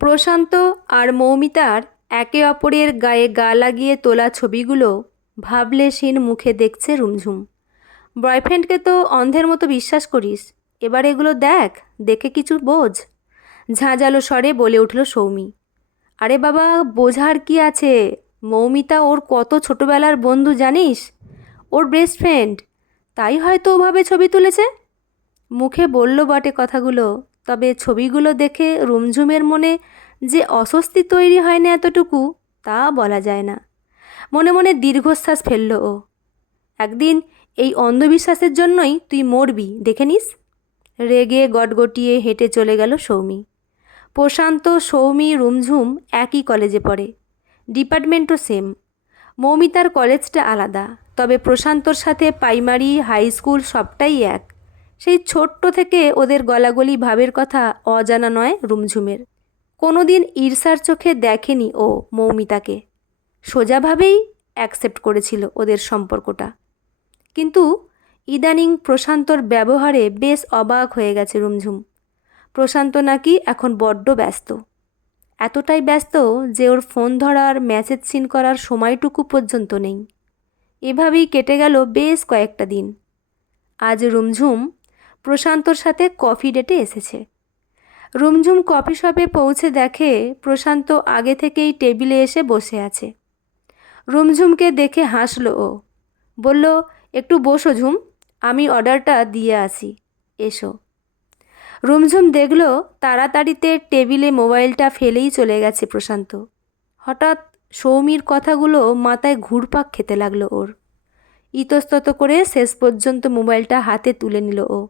প্রশান্ত আর মৌমিতার একে অপরের গায়ে গা লাগিয়ে তোলা ছবিগুলো ভাবলেশহীন মুখে দেখছে রুমঝুম। বয়ফ্রেন্ডকে তো অন্ধের মতো বিশ্বাস করিস, এবার এগুলো দেখ, দেখে কিছু বোঝ। ঝাঁঝালো স্বরে বলে উঠল সৌমি। আরে বাবা, বোঝার কি আছে? মৌমিতা ওর কত ছোটবেলার বন্ধু জানিস, ওর বেস্ট ফ্রেন্ড, তাই হয়তো ওভাবে ছবি তুলেছে। মুখে বলল বটে কথাগুলো, তবে ছবিগুলো দেখে রুমঝুমের মনে যে অস্বস্তি তৈরি হয় না এতটুকু তা বলা যায় না। মনে মনে দীর্ঘশ্বাস ফেলল ও। একদিন এই অন্ধবিশ্বাসের জন্যই তুই মরবি, দেখে নিস। রেগে গটগটিয়ে হেঁটে চলে গেল সৌমি। প্রশান্ত, সৌমি, রুমঝুম একই কলেজে পড়ে, ডিপার্টমেন্টও সেম। মৌমিতার কলেজটা আলাদা, তবে প্রশান্তর সাথে প্রাইমারি হাই স্কুল সবটাই এক। সেই ছোট্ট থেকে ওদের গলাগলি ভাবের কথা অজানা নয় রুমঝুমের। কোনো দিন ঈর্ষার চোখে দেখেনি ও মৌমিতাকে, সোজাভাবেই অ্যাকসেপ্ট করেছিল ওদের সম্পর্কটা। কিন্তু ইদানিং প্রশান্তর ব্যবহারে বেশ অবাক হয়ে গেছে রুমঝুম। প্রশান্ত নাকি এখন বড্ড ব্যস্ত, এতটাই ব্যস্ত যে ওর ফোন ধরার, মেসেজ সিন করার সময়টুকু পর্যন্ত নেই। এভাবেই কেটে গেল বেশ কয়েকটা দিন। আজ রুমঝুম প্রশান্তর সাথে কফি ডেটে এসেছে। রুমঝুম কফি শপে পৌঁছে দেখে প্রশান্ত আগে থেকেই টেবিলে এসে বসে আছে। রুমঝুমকে দেখে হাসল ও, বলল, একটু বসো ঝুম, আমি অর্ডারটা দিয়ে আসি, এসো। রুমঝুম দেখল তাড়াতাড়িতে টেবিলে মোবাইলটা ফেলেই চলে গেছে প্রশান্ত। হঠাৎ সৌমির কথাগুলো মাথায় ঘুরপাক খেতে লাগলো ওর। ইতস্তত করে শেষ পর্যন্ত মোবাইলটা হাতে তুলে নিল ও।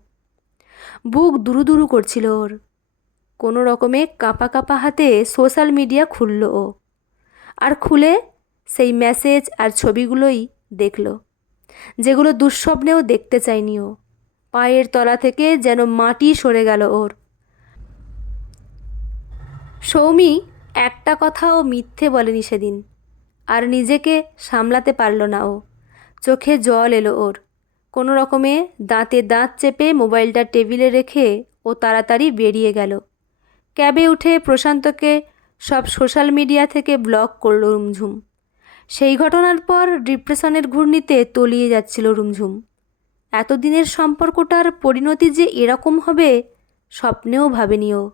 বুক দুরু করছিল ওর। কোনো রকমে কাঁপা কাঁপা হাতে সোশ্যাল মিডিয়া খুলল ও। আর খুলে সেই মেসেজ আর ছবিগুলোই দেখল, যেগুলো দুঃস্বপ্নেও দেখতে চায়নি ও। পায়ের তলা থেকে যেন মাটি সরে গেল ওর। সৌমি একটা কথাও মিথ্যে বলেনি সেদিন। আর নিজেকে সামলাতে পারল না ও। চোখে জল এলো ওর। কোনো রকমে দাঁতে দাঁত চেপে মোবাইলটা টেবিলে রেখে ও তাড়াতাড়ি বেরিয়ে গেল। ক্যাবে উঠে প্রশান্তকে সব সোশ্যাল মিডিয়া থেকে ব্লক করল রুমঝুম। সেই ঘটনার পর ডিপ্রেশনের ঘূর্ণিতে তলিয়ে যাচ্ছিল রুমঝুম। এতদিনের সম্পর্কটার পরিণতি যে এরকম হবে স্বপ্নেও ভাবেনি ও।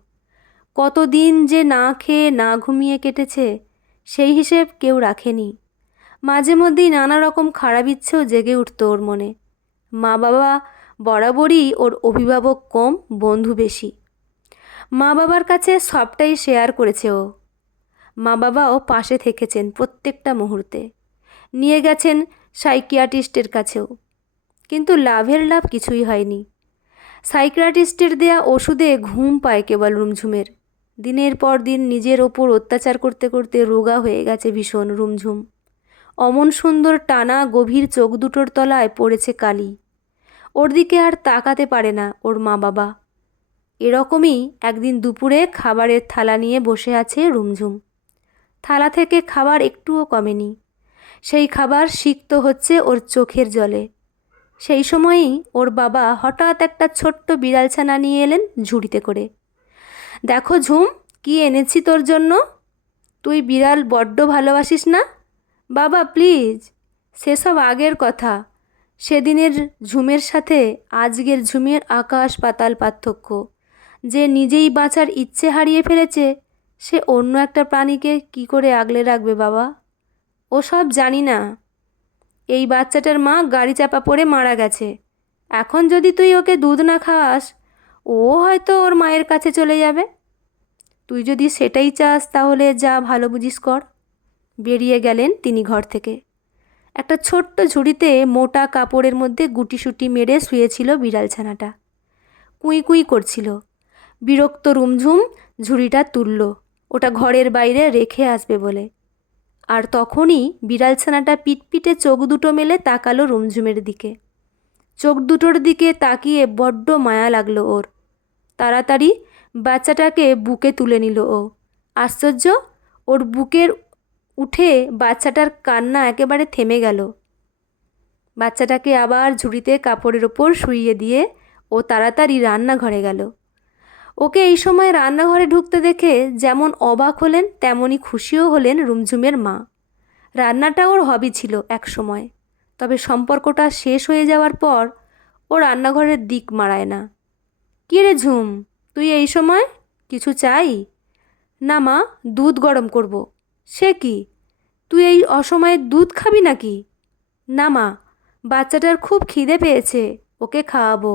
কতদিন যে না খেয়ে না ঘুমিয়ে কেটেছে সেই হিসেব কেউ রাখেনি। মাঝে মধ্যেই নানা রকম খারাপ ইচ্ছেও জেগে উঠত ওর মনে। মা বাবা বরাবরই ওর অভিভাবক কম, বন্ধু বেশি। মা বাবার কাছে সবটাই শেয়ার করেছে ও। মা বাবাও পাশে থেকেছেন প্রত্যেকটা মুহূর্তে, নিয়ে গেছেন সাইকিয়াট্রিস্টের কাছেও। কিন্তু লাভের লাভ কিছুই হয়নি। সাইকিয়াট্রিস্টের দেয়া ওষুধে ঘুম পায় কেবল রুমঝুমের। দিনের পর দিন নিজের ওপর অত্যাচার করতে করতে রোগা হয়ে গেছে ভীষণ রুমঝুম। অমন সুন্দর টানা গভীর চোখ দুটোর তলায় পড়েছে কালি। ওর দিকে আর তাকাতে পারে না ওর মা বাবা। এরকমই একদিন দুপুরে খাবারের থালা নিয়ে বসে আছে রুমঝুম। থালা থেকে খাবার একটুও কমেনি। সেই খাবার সিক্ত হচ্ছে ওর চোখের জলে। সেই সময়ই ওর বাবা হঠাৎ একটা ছোট্ট বিড়ালছানা নিয়ে এলেন ঝুড়িতে করে। দেখো ঝুম, কি এনেছি তোর জন্য। তুই বিড়াল বড্ড ভালোবাসিস না? বাবা প্লিজ। সেসব আগের কথা। সেদিনের ঝুমের সাথে আজকের ঝুমের আকাশ পাতাল পার্থক্য। যে নিজেই বাঁচার ইচ্ছে হারিয়ে ফেলেছে, সে অন্য একটা প্রাণীকে কি করে আগলে রাখবে বাবা? ওসব জানি না। এই বাচ্চাটার মা গাড়ি চাপা পড়ে মারা গেছে। এখন যদি তুই ওকে দুধ না খাওয়াস, ও হয়তো ওর মায়ের কাছে চলে যাবে। তুই যদি সেটাই চাস তাহলে যা ভালো বুঝিস কর। বেরিয়ে গেলেন তিনি ঘর থেকে। একটা ছোট্ট ঝুড়িতে মোটা কাপড়ের মধ্যে গুটিসুটি মেরে শুয়েছিল বিড়ালছানাটা। কুঁই কুঁই করছিল। বিরক্ত রুমঝুম ঝুড়িটা তুলল, ওটা ঘরের বাইরে রেখে আসবে বলে। আর তখনই বিড়ালছানাটা পিটপিটে চোখ দুটো মেলে তাকালো রুমঝুমের দিকে। চোখ দুটোর দিকে তাকিয়ে বড্ড মায়া লাগলো ওর। তাড়াতাড়ি বাচ্চাটাকে বুকে তুলে নিল ও। আশ্চর্য, ওর বুকের উঠে বাচ্চাটার কান্না একেবারে থেমে গেল। বাচ্চাটাকে আবার ঝুড়িতে কাপড়ের ওপর শুইয়ে দিয়ে ও তাড়াতাড়ি রান্নাঘরে গেল। ওকে এই সময় রান্নাঘরে ঢুকতে দেখে যেমন অবাক হলেন তেমনই খুশিও হলেন রুমঝুমের মা। রান্নাটা ওর হবি ছিল এক সময়, তবে সম্পর্কটা শেষ হয়ে যাওয়ার পর ও রান্নাঘরের দিক মারায় না। কী রে ঝুম, তুই এই সময় কিছু চাই? না মা, দুধ গরম করব। সে কি, তুই এই অসময়ে দুধ খাবি নাকি? না মা, বাচ্চাটার খুব খিদে পেয়েছে, ওকে খাওয়াবো।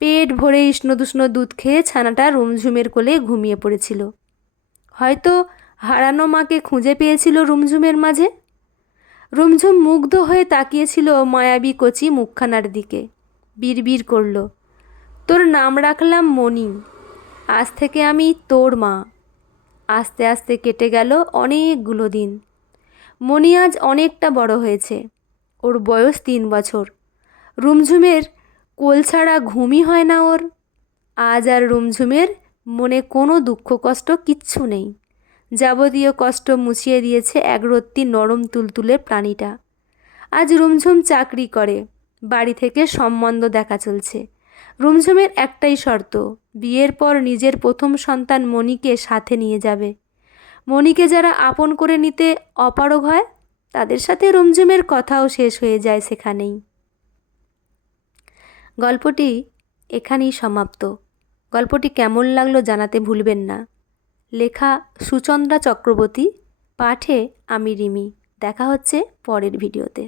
পেট ভরে ইষ্ণদুষ্ণ দুধ খেয়ে ছানাটা রুমঝুমের কোলে ঘুমিয়ে পড়েছিল। হয়তো হারানো মাকে খুঁজে পেয়েছিল রুমঝুমের মাঝে। রুমঝুম মুগ্ধ হয়ে তাকিয়েছিল মায়াবী কচি মুখখানার দিকে। বিড়বিড় করল, তোর নাম রাখলাম মণি, আজ থেকে আমি তোর মা। আস্তে আস্তে কেটে গেল অনেকগুলো দিন। মণি আজ অনেকটা বড় হয়েছে, ওর বয়স 3 বছর। রুমঝুমের কোল ছাড়া ঘুমই হয় না ওর। আজ আর রুমঝুমের মনে কোনো দুঃখ কষ্ট কিচ্ছু নেই। যাবতীয় কষ্ট মুছিয়ে দিয়েছে একরত্তি নরম তুলতুলে প্রাণীটা। আজ রুমঝুম চাকরি করে, বাড়ি থেকে সম্বন্ধ দেখা চলছে। রুমঝুমের একটাই শর্ত, বিয়ের পর নিজের প্রথম সন্তান মণিকে সাথে নিয়ে যাবে। মণিকে যারা আপন করে নিতে অপারগ হয় তাদের সাথে রুমঝুমের কথাও শেষ হয়ে যায় সেখানেই। গল্পটি এখানেই সমাপ্ত। গল্পটি কেমন লাগলো জানাতে ভুলবেন না। লেখা সুচন্দ্রা চক্রবর্তী, পাঠে আমি রিমি। দেখা হচ্ছে পরের ভিডিওতে।